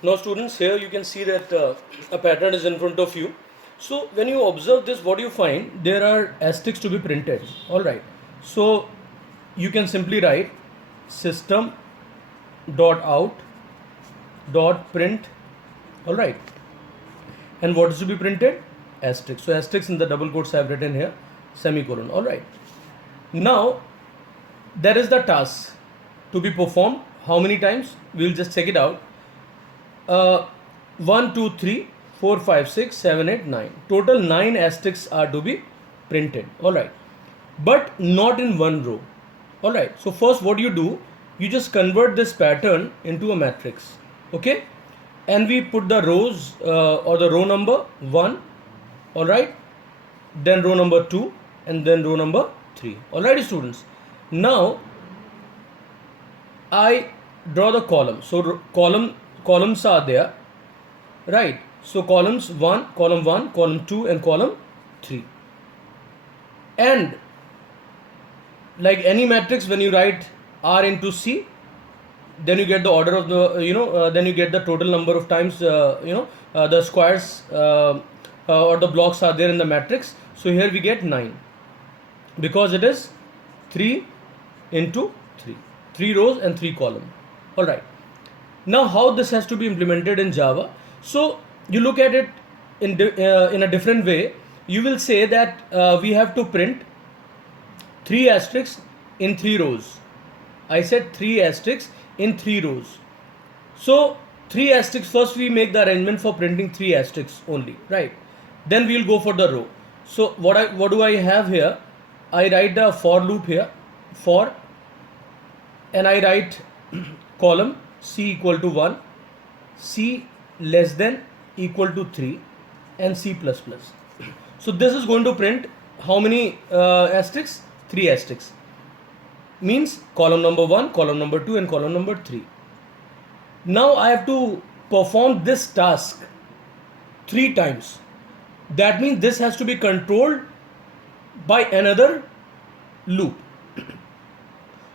Now students, here you can see that a pattern is in front of you. So when you observe this, what you find, there are asterisks to be printed. Alright, so you can simply write system dot out dot print. Alright, and what is to be printed? Asterisk. So asterisk in the double quotes I have written here, semicolon. Alright, now there is the task to be performed. How many times? We will just check it out. 1, 2, 3, 4, 5, 6, 7, 8, 9. Total 9 asterisks are to be printed. Alright, but not in one row. Alright, so first what you do, you just convert this pattern into a matrix. Okay, and we put the rows or the row number 1. Alright, then row number 2, and then row number 3. Alright students, now I draw the column. So columns are there, right? So column 1, column 2, and column 3. And like any matrix, when you write R into C, then you get the order of the then you get the total number of times the squares or the blocks are there in the matrix. So here we get 9 because it is 3 into 3, 3 rows and 3 columns. All right. Now how this has to be implemented in Java? So you look at it in a different way. You will say that we have to print 3 asterisks in 3 rows. I said 3 asterisks in 3 rows. So 3 asterisks, first we make the arrangement for printing 3 asterisks only, right? Then we will go for the row. So what do I have here? I write the for loop here, for, and I write column C equal to 1, C less than equal to 3, and C plus plus. So this is going to print how many asterisks? 3 asterisks. Means column number 1, column number 2, and column number 3. Now I have to perform this task 3 times. That means this has to be controlled by another loop.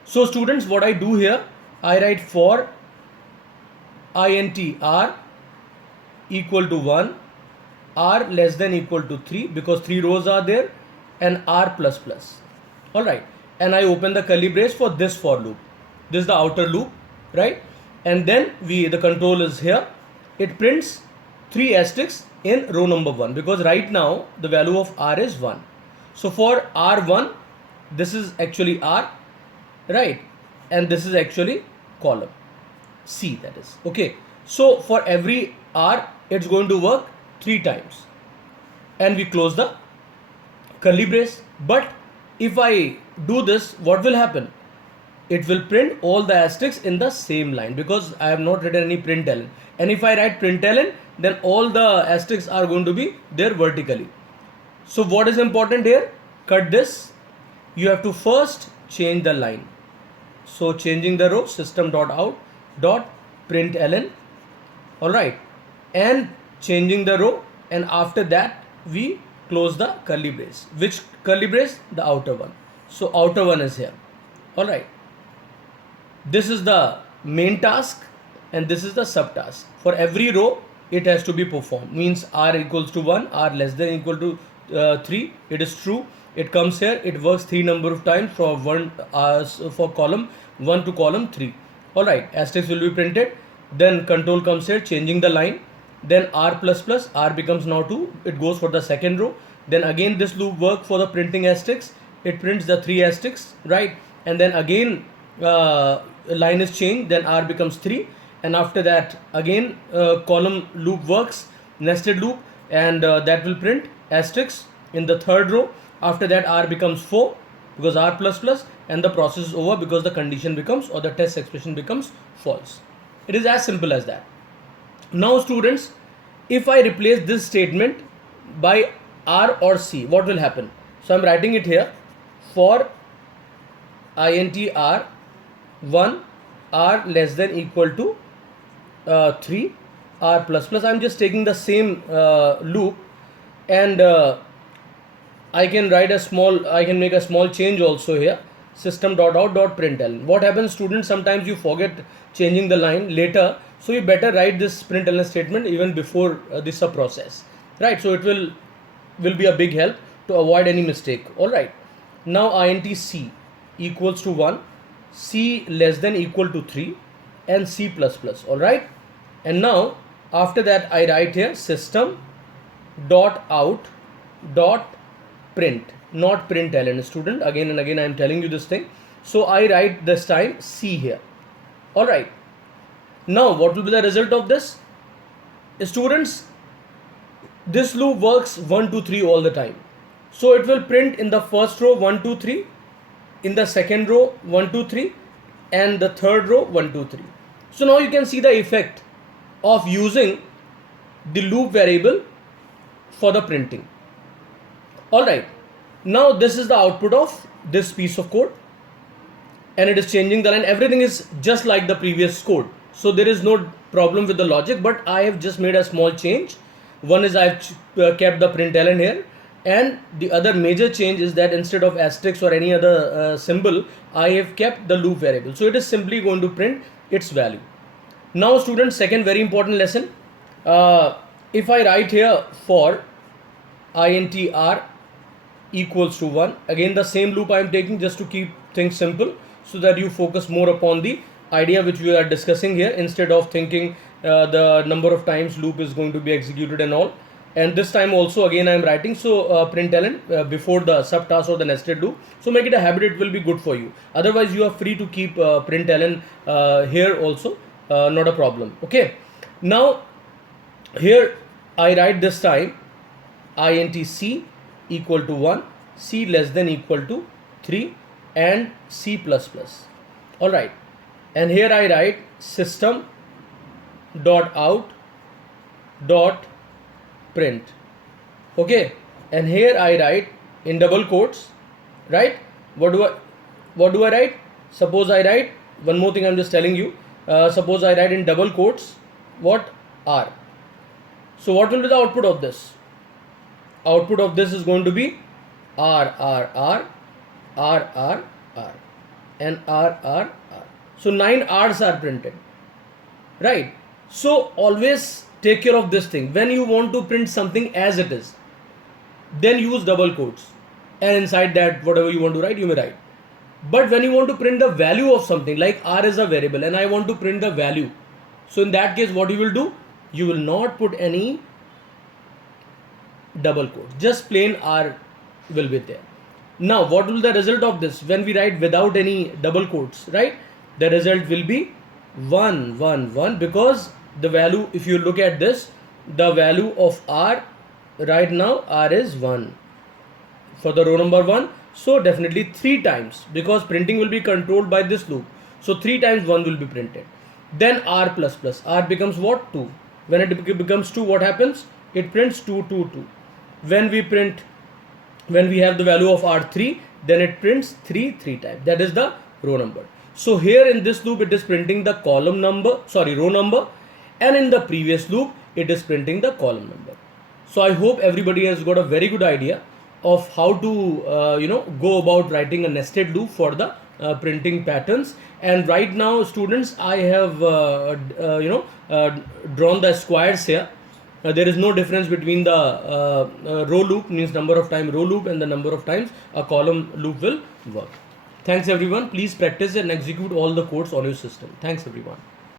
So students, what I do here, I write for int r equal to 1, r less than equal to 3 because 3 rows are there, and r plus plus. Alright, and I open the curly brace for this for loop. This is the outer loop, right? And then the control is here. It prints 3 asterisks in row number 1 because right now the value of r is 1. So for r1, this is actually r, right? And this is actually column C, that is. Okay, so for every r, it's going to work 3 times. And we close the curly brace. But if I do this, what will happen? It will print all the asterisks in the same line because I have not written any println. And if I write println, then all the asterisks are going to be there vertically. So what is important here? Cut this. You have to first change the line. So changing the row, system.out.println. Alright, and changing the row, and after that we close the curly brace. Which curly brace? The outer one. So outer one is here. Alright, this is the main task and this is the subtask. For every row it has to be performed. Means r equals to 1, r less than equal to 3. It is true. It comes here. It works 3 number of times for for column 1 to column 3. Alright, asterisk will be printed. Then control comes here, changing the line. Then r plus plus, r becomes now 2. It goes for the second row. Then again this loop work for the printing asterisks. It prints the 3 asterisks, right? And then again line is changed. Then r becomes 3. And after that again column loop works, nested loop, and that will print asterisks in the third row. After that r becomes 4 because r plus plus, and the process is over because the condition becomes, or the test expression becomes, false. It is as simple as that. Now students, if I replace this statement by r or c, what will happen? So I am writing it here, for int r 1, r less than equal to 3, r plus plus. I am just taking the same loop, and I can make a small change also here, system.out.println. What happens students, sometimes you forget changing the line later, So you better write this println statement even before the sub process, right? So it will be a big help to avoid any mistake. All right. Now int c equals to 1, c less than equal to 3, and c plus plus. All right. And now after that I write here system dot out dot print, not println, student. Again and again I am telling you this thing. So I write this time c here. All right. Now what will be the result of this? Students, this loop works 1 2 3 all the time. So it will print in the first row 1 2 3, in the second row 1 2 3, and the third row 1 2 3. So now you can see the effect of using the loop variable for the printing. All right. Now this is the output of this piece of code, and it is changing the line. Everything is just like the previous code, so there is no problem with the logic, but I have just made a small change. One is I've kept the println here, and the other major change is that instead of asterisk or any other symbol, I have kept the loop variable. So it is simply going to print its value. Now students, second very important lesson. If I write here for intr equals to 1, again the same loop I am taking just to keep things simple, so that you focus more upon the idea which we are discussing here, instead of thinking the number of times loop is going to be executed and all. And this time also again I am writing println before the subtask or the nested loop. So make it a habit, it will be good for you. Otherwise you are free to keep println here also, not a problem. Okay. Now here I write this time int c equal to 1, c less than equal to 3, and c plus plus. All right. And here I write system dot out dot print. Okay. And here I write in double quotes, right? What do I write? Suppose I write one more thing, I'm just telling you. Suppose I write in double quotes what r. So what will be the output of this? Output of this is going to be r r r r r r and r r r. So 9 r's are printed, right? So always take care of this thing. When you want to print something as it is, then use double quotes, and inside that whatever you want to write, you may write. But when you want to print the value of something, like r is a variable and I want to print the value, so in that case what you will do? You will not put any double quotes, just plain r will be there. Now what will the result of this when we write without any double quotes, right? The result will be 1 1 1, because the value, if you look at this, the value of r right now, r is 1 for the row number 1. So definitely 3 times, because printing will be controlled by this loop, so 3 times 1 will be printed. Then r plus plus, r becomes what? 2. When it becomes 2, what happens? It prints 2 2 2. When we have the value of r3, then it prints 3 3 times. That is the row number. So here in this loop it is printing the row number, and in the previous loop it is printing the column number. So I hope everybody has got a very good idea of how to go about writing a nested loop for the printing patterns. And right now students, I have drawn the squares here. There is no difference between the row loop, means number of time row loop, and the number of times a column loop will work. Thanks everyone. Please practice and execute all the codes on your system. Thanks everyone.